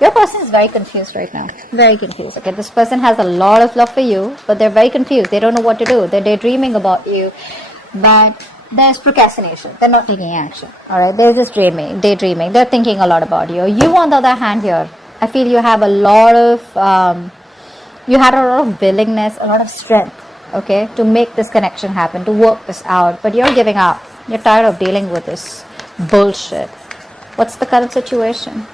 Your person is very confused right now. Very confused. Okay, this person has a lot of love for you, but they're very confused. They don't know what to do. They're daydreaming about you, but there's procrastination. They're not taking action. All right, they're just daydreaming. They're thinking a lot about you. You, on the other hand, here, I feel you have a lot of, you had a lot of willingness, a lot of strength, okay, to make this connection happen, to work this out, but you're giving up. You're tired of dealing with this bullshit. What's the current situation?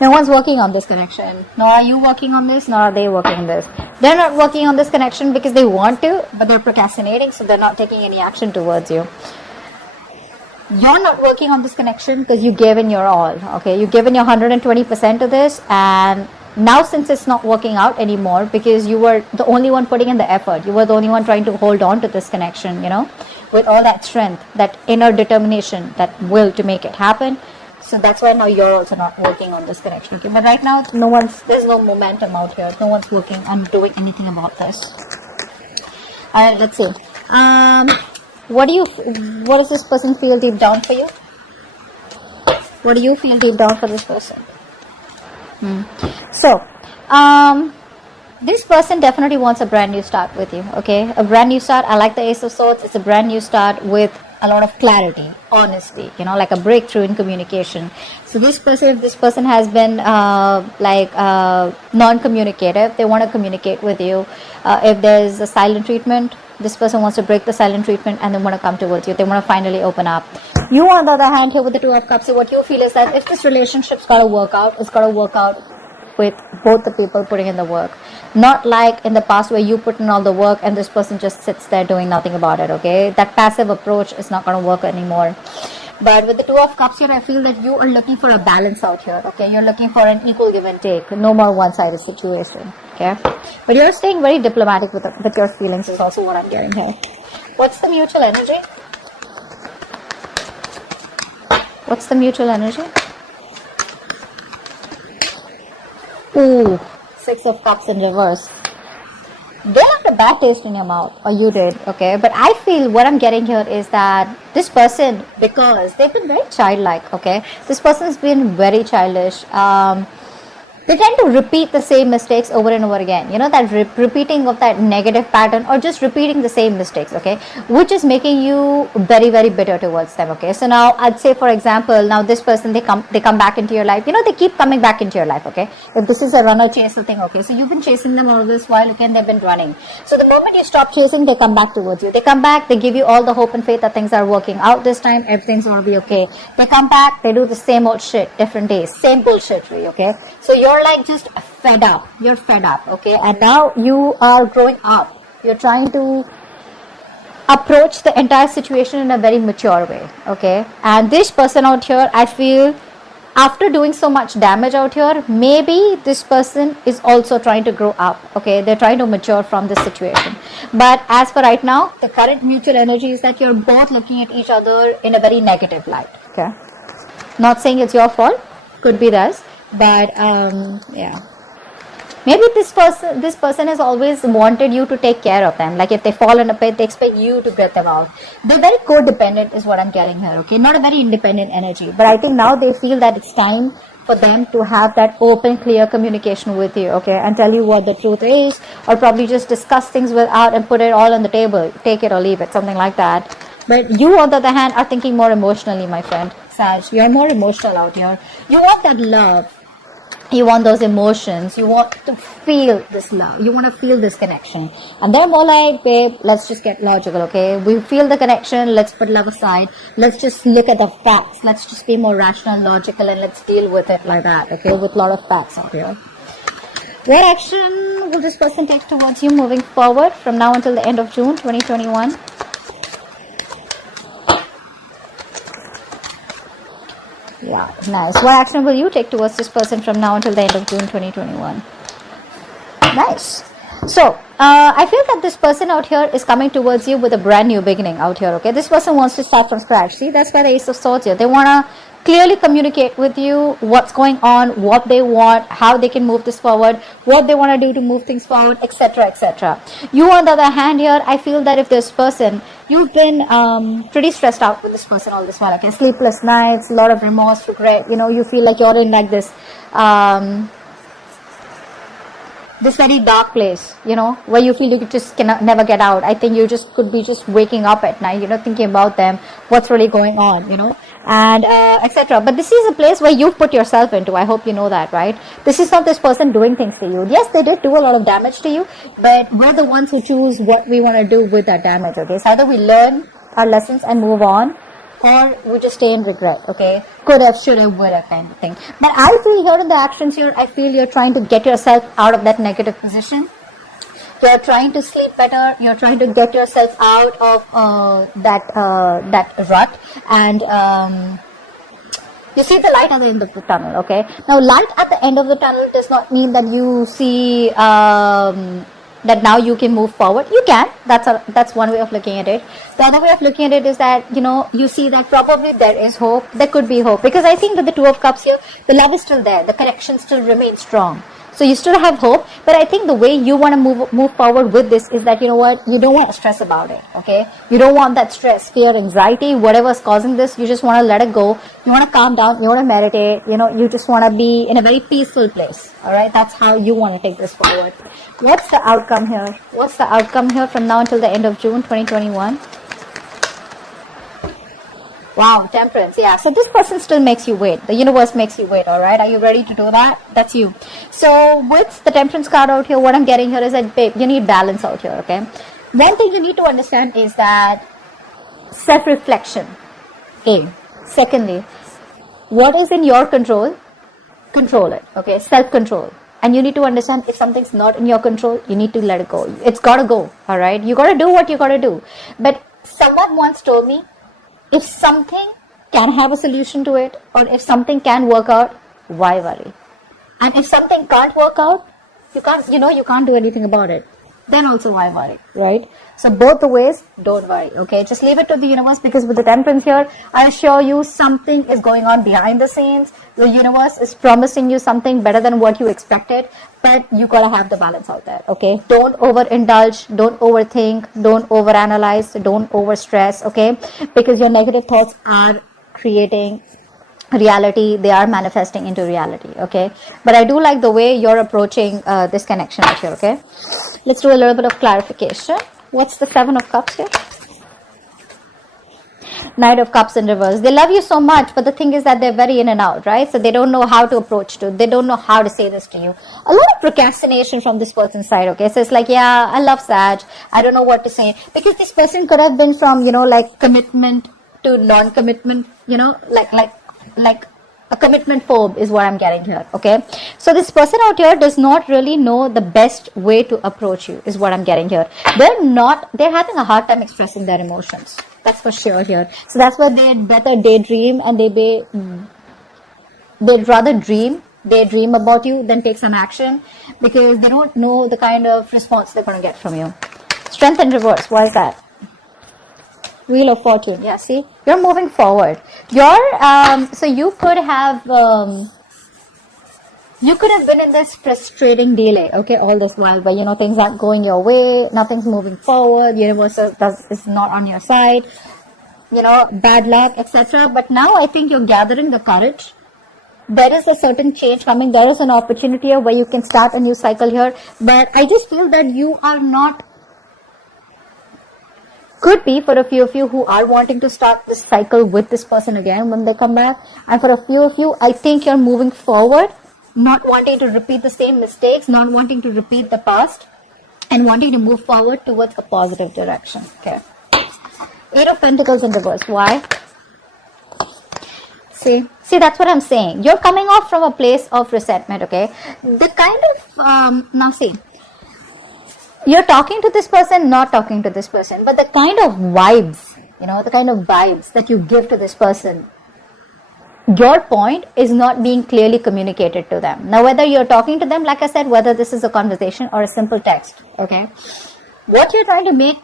No one's working on this connection. Nor are you working on this, nor are they working on this. They're not working on this connection because they want to, but they're procrastinating, so they're not taking any action towards you. You're not working on this connection because you gave in your all, okay? You gave in your 120% to this, and now since it's not working out anymore because you were the only one putting in the effort, you were the only one trying to hold on to this connection, you know, with all that strength, that inner determination, that will to make it happen. So that's why now you're also not working on this connection, okay? But right now, there's no momentum out here. No one's working on doing anything about this. All right, let's see. What does this person feel deep down for you? What do you feel deep down for this person? So, this person definitely wants a brand new start with you, okay? A brand new start. I like the Ace of Swords. It's a brand new start with a lot of clarity, honesty, you know, like a breakthrough in communication. So this person, if this person has been non-communicative, they want to communicate with you. If there's a silent treatment, this person wants to break the silent treatment and they want to come towards you. They want to finally open up. You, on the other hand, here with the Two of Cups, so what you feel is that if this relationship's got to work out, it's got to work out with both the people putting in the work. Not like in the past where you put in all the work and this person just sits there doing nothing about it, okay? That passive approach is not going to work anymore. But with the Two of Cups here, I feel that you are looking for a balance out here, okay? You're looking for an equal give and take, no more one-sided situation, okay? But you're staying very diplomatic with your feelings is also what I'm getting here. What's the mutual energy? What's the mutual energy? Ooh, Six of Cups in reverse. They left a bad taste in your mouth, or you did, okay? But I feel what I'm getting here is that this person, because they've been very childlike, okay? This person's been very childish. They tend to repeat the same mistakes over and over again. You know, that repeating of that negative pattern, or just repeating the same mistakes, okay? Which is making you very, very bitter towards them, okay? So now, I'd say, for example, now this person, they come back into your life. You know, they keep coming back into your life, okay? If this is a runner chaser thing, okay? So you've been chasing them all this while, okay, and they've been running. So the moment you stop chasing, they come back towards you. They come back, they give you all the hope and faith that things are working out this time, everything's going to be okay. They come back, they do the same old shit, different days, same bullshit for you, okay? So you're like just fed up. You're fed up, okay? And now you are growing up. You're trying to approach the entire situation in a very mature way, okay? And this person out here, I feel, after doing so much damage out here, maybe this person is also trying to grow up, okay? They're trying to mature from this situation. But as for right now, the current mutual energy is that you're both looking at each other in a very negative light, okay? Not saying it's your fault, could be theirs. But yeah, maybe this person has always wanted you to take care of them. Like if they fall in a pit, they expect you to get them out. They're very codependent is what I'm getting here, okay? Not a very independent energy. But I think now they feel that it's time for them to have that open, clear communication with you, okay? And tell you what the truth is, or probably just discuss things without and put it all on the table. Take it or leave it, something like that. But you, on the other hand, are thinking more emotionally, my friend. Sag, you're more emotional out here. You want that love. You want those emotions. You want to feel this love. You want to feel this connection. And they're more like, babe, let's just get logical, okay? We feel the connection. Let's put love aside. Let's just look at the facts. Let's just be more rational, logical, and let's deal with it like that, okay? With a lot of facts out here. What action will this person take towards you moving forward from now until the end of June 2021? Yeah, nice. What action will you take towards this person from now until the end of June 2021? Nice. So, I feel that this person out here is coming towards you with a brand new beginning out here, okay? This person wants to start from scratch. See, that's why the Ace of Swords here. They want to clearly communicate with you what's going on, what they want, how they can move this forward, what they want to do to move things forward, etc., etc. You, on the other hand, here, I feel that if this person, you've been pretty stressed out with this person all this while, okay? Sleepless nights, a lot of remorse, regret, you feel like you're in like this this very dark place, where you feel you just cannot never get out. I think you just could be just waking up at night, thinking about them, what's really going on, and etc. But this is a place where you put yourself into. I hope you know that, right? This is not this person doing things to you. Yes, they did do a lot of damage to you, but we're the ones who choose what we want to do with that damage, okay? So either we learn our lessons and move on, or we just stay in regret, okay? Could have, should have, would have kind of thing. But I feel here in the actions here, I feel you're trying to get yourself out of that negative position. You're trying to sleep better. You're trying to get yourself out of that rut. And you see the light at the end of the tunnel, okay? Now, light at the end of the tunnel does not mean that you see that now you can move forward. You can. That's one way of looking at it. The other way of looking at it is that, you see that probably there is hope. There could be hope. Because I think that the Two of Cups here, the love is still there. The connection still remains strong. So you still have hope. But I think the way you want to move forward with this is that, you don't want to stress about it. Okay? You don't want that stress, fear, anxiety, whatever's causing this. You just want to let it go. You want to calm down. You want to meditate. You just want to be in a very peaceful place. All right? That's how you want to take this forward. What's the outcome here? What's the outcome here from now until the end of June 2021? Wow, Temperance. Yeah, so this person still makes you wait. The universe makes you wait, all right? Are you ready to do that? That's you. So with the Temperance card out here, what I'm getting here is that, babe, you need balance out here, okay? One thing you need to understand is that self-reflection. A. Secondly, what is in your control, control it, okay? Self-control. And you need to understand if something's not in your control, you need to let it go. It's got to go, all right? You got to do what you got to do. But someone once told me, if something can have a solution to it, or if something can work out, why worry? And if something can't work out, you can't do anything about it. Then also why worry, right? So both the ways, don't worry, okay? Just leave it to the universe, because with the Temperance here, I assure you something is going on behind the scenes. The universe is promising you something better than what you expected, but you gotta have the balance out there, okay? Don't overindulge, don't overthink, don't overanalyze, don't overstress, okay? Because your negative thoughts are creating reality, they are manifesting into reality, okay? But I do like the way you're approaching this connection out here, okay? Let's do a little bit of clarification. What's the Seven of Cups here? Knight of Cups in reverse. They love you so much, but the thing is that they're very in and out, right? So they don't know how to approach to. They don't know how to say this to you. A lot of procrastination from this person's side, okay? So it's like, yeah, I love Sag. I don't know what to say. Because this person could have been from, like commitment to non-commitment, like a commitment phobe is what I'm getting here, okay? So this person out here does not really know the best way to approach you is what I'm getting here. They're having a hard time expressing their emotions. That's for sure here. So that's why they'd better daydream, and they'd rather daydream about you than take some action, because they don't know the kind of response they're going to get from you. Strength in reverse. Why is that? Wheel of Fortune. Yeah, see, you're moving forward. So you could have been in this frustrating delay, okay, all this while, but things aren't going your way, nothing's moving forward, universe is not on your side, bad luck, etc. But now I think you're gathering the courage. There is a certain change coming. There is an opportunity here where you can start a new cycle here. But I just feel that you are not. Could be for a few of you who are wanting to start this cycle with this person again when they come back. And for a few of you, I think you're moving forward, not wanting to repeat the same mistakes, not wanting to repeat the past, and wanting to move forward towards a positive direction. Okay. Eight of Pentacles in reverse. Why? See, that's what I'm saying. You're coming off from a place of resentment, okay? The kind of, now see, you're talking to this person, not talking to this person, but the kind of vibes, the kind of vibes that you give to this person, your point is not being clearly communicated to them. Now, whether you're talking to them, like I said, whether this is a conversation or a simple text, okay, what you're trying to make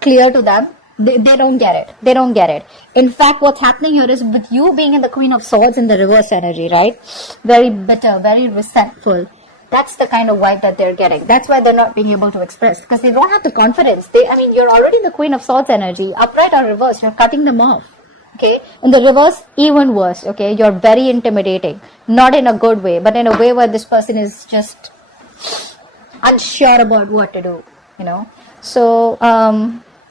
clear to them They don't get it. They don't get it. In fact, what's happening here is with you being in the Queen of Swords in the reverse energy, right? Very bitter, very resentful. That's the kind of vibe that they're getting. That's why they're not being able to express, because they don't have the confidence. You're already in the Queen of Swords energy, upright or reverse. You're cutting them off. Okay? In the reverse, even worse. Okay? You're very intimidating. Not in a good way, but in a way where this person is just unsure about what to do. So,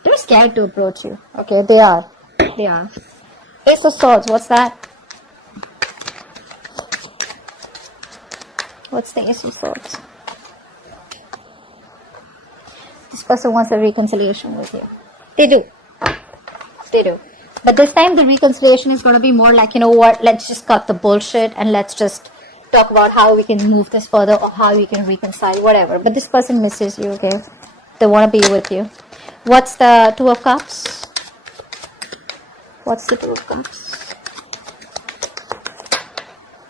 they're scared to approach you. Okay, they are. Ace of Swords, what's that? What's the Ace of Swords? This person wants a reconciliation with you. They do. But this time the reconciliation is going to be more like, you know what, let's just cut the bullshit and let's just talk about how we can move this further or how we can reconcile, whatever. But this person misses you, okay? They want to be with you. What's the Two of Cups? What's the Two of Cups?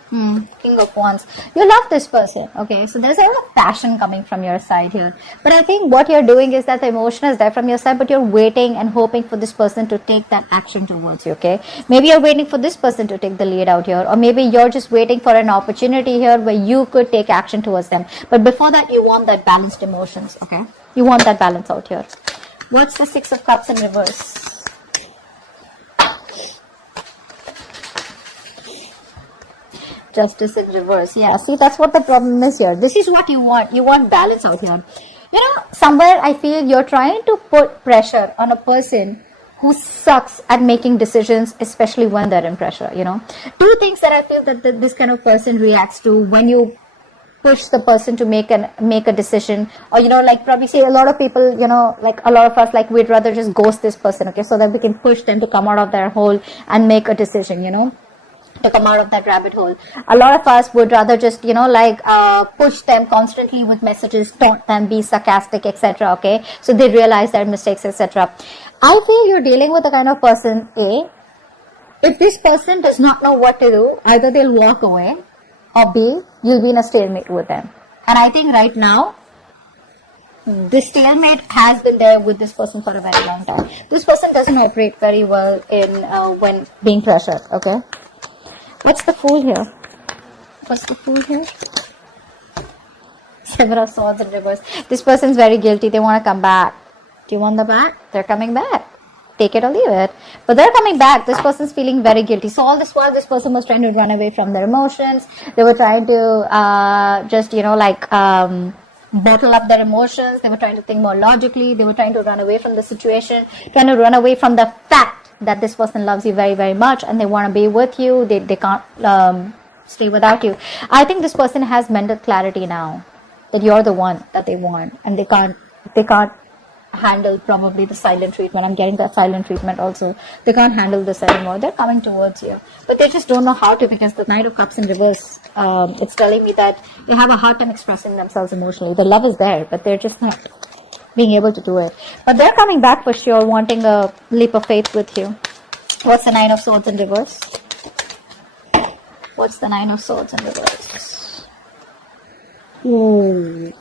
King of Wands. You love this person, okay? So there's a lot of passion coming from your side here. But I think what you're doing is that the emotion is there from your side, but you're waiting and hoping for this person to take that action towards you, okay? Maybe you're waiting for this person to take the lead out here, or maybe you're just waiting for an opportunity here where you could take action towards them. But before that, you want that balanced emotions, okay? You want that balance out here. What's the Six of Cups in reverse? Justice in reverse. Yeah, see, that's what the problem is here. This is what you want. You want balance out here. Somewhere I feel you're trying to put pressure on a person who sucks at making decisions, especially when they're in pressure, Two things that I feel that this kind of person reacts to when you push the person to make a decision, or probably say a lot of people, like a lot of us, like we'd rather just ghost this person, okay, so that we can push them to come out of their hole and make a decision, to come out of that rabbit hole. A lot of us would rather just push them constantly with messages, taunt them, be sarcastic, etc. Okay, so they realize their mistakes, etc. I feel you're dealing with the kind of person, if this person does not know what to do, either they'll walk away, or B, you'll be in a stalemate with them. And I think right now, this stalemate has been there with this person for a very long time. This person doesn't operate very well in when being pressured, okay? What's the Fool here? Seven of Swords in reverse. This person's very guilty. They want to come back. Do you want them back? They're coming back. Take it or leave it. But they're coming back. This person's feeling very guilty. So all this while, this person was trying to run away from their emotions. They were trying to bottle up their emotions. They were trying to think more logically. They were trying to run away from the situation, trying to run away from the fact that this person loves you very, very much and they want to be with you. They can't stay without you. I think this person has mental clarity now that you're the one that they want, and they can't handle probably the silent treatment. I'm getting that silent treatment also. They can't handle this anymore. They're coming towards you, but they just don't know how to, because the Knight of Cups in reverse, it's telling me that they have a hard time expressing themselves emotionally. The love is there, but they're just not being able to do it. But they're coming back for sure, wanting a leap of faith with you. What's the Nine of Swords in reverse? What's the Nine of Swords in reverse? Ooh.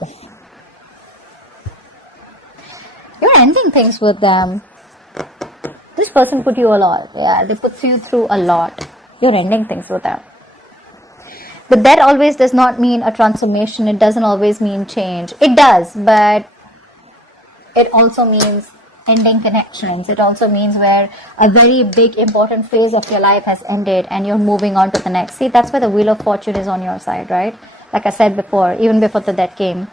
You're ending things with them. This person put you a lot. Yeah, they put you through a lot. You're ending things with them. But that always does not mean a transformation. It doesn't always mean change. It does, but it also means ending connections. It also means where a very big important phase of your life has ended and you're moving on to the next. See, that's why the Wheel of Fortune is on your side, right? Like I said before, even before the death came.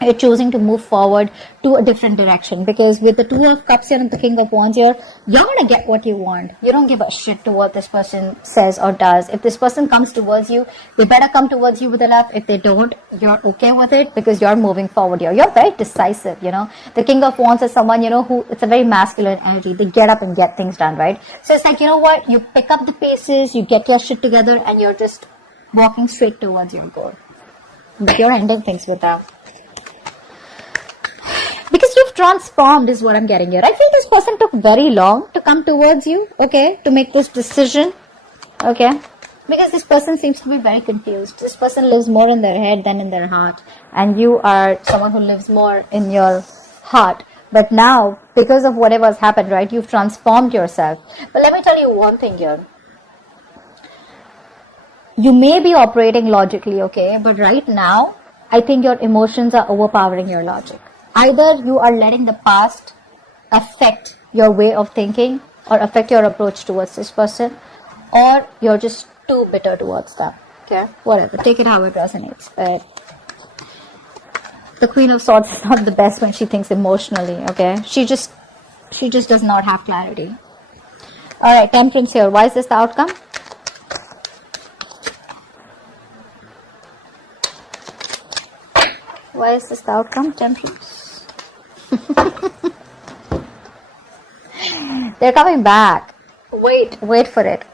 You're choosing to move forward to a different direction, because with the Two of Cups here and the King of Wands here, you're going to get what you want. You don't give a shit to what this person says or does. If this person comes towards you, they better come towards you with a love. If they don't, you're okay with it because you're moving forward here. You're very decisive, The King of Wands is someone, who, it's a very masculine energy. They get up and get things done, right? So it's like, you know what? You pick up the paces, you get your shit together, and you're just walking straight towards your goal. But you're ending things with them. Because you've transformed is what I'm getting here. I feel this person took very long to come towards you, okay, to make this decision, okay, because this person seems to be very confused. This person lives more in their head than in their heart, and you are someone who lives more in your heart But now, because of whatever's happened, right, you've transformed yourself. But let me tell you one thing here. You may be operating logically, okay, but right now, I think your emotions are overpowering your logic. Either you are letting the past affect your way of thinking or affect your approach towards this person, or you're just too bitter towards them. Okay, whatever, take it how it resonates. But the Queen of Swords is not the best when she thinks emotionally. Okay, she just does not have clarity. All right, Temperance here. Why is this the outcome? Why is this the outcome, Temperance? They're coming back. Wait for it.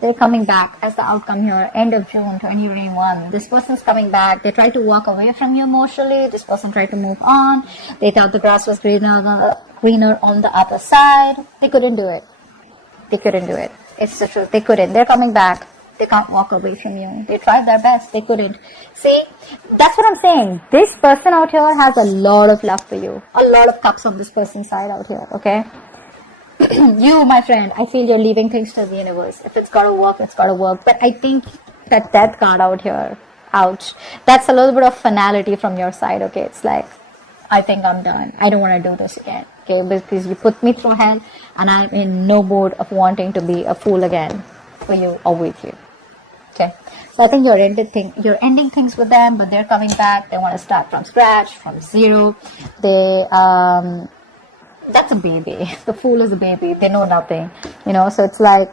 They're coming back as the outcome here. End of June 2021. This person's coming back. They tried to walk away from you emotionally. This person tried to move on. They thought the grass was greener on the other side. They couldn't do it. It's the truth. They couldn't. They're coming back. They can't walk away from you. They tried their best. They couldn't. See, that's what I'm saying. This person out here has a lot of love for you. A lot of cups on this person's side out here, okay? You, my friend, I feel you're leaving things to the universe. If it's gotta work, it's gotta work. But I think that death card out here, ouch, that's a little bit of finality from your side, okay? It's like, I think I'm done. I don't want to do this again, okay? Because you put me through hell, and I'm in no mood of wanting to be a fool again for you or with you, okay? So I think you're ending things with them, but they're coming back. They want to start from scratch, from zero. That's a baby. The Fool is a baby. They know nothing, so it's like,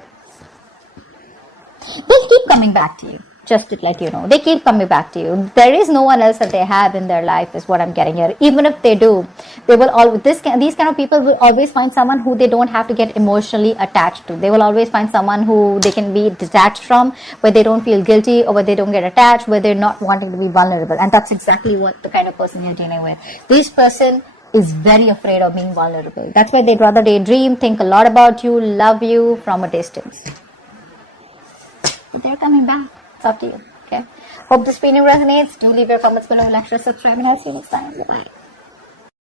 they'll keep coming back to you, just to let you know. They keep coming back to you. There is no one else that they have in their life, is what I'm getting here. Even if they do, they will always, these kind of people will always find someone who they don't have to get emotionally attached to. They will always find someone who they can be detached from, where they don't feel guilty, or where they don't get attached, where they're not wanting to be vulnerable. And that's exactly what the kind of person you're dealing with. This person is very afraid of being vulnerable. That's why they'd rather daydream, think a lot about you, love you from a distance. But they're coming back. It's up to you. Okay. Hope this video resonates. Do leave your comments below, like, share, subscribe, and I'll see you next time. Bye-bye.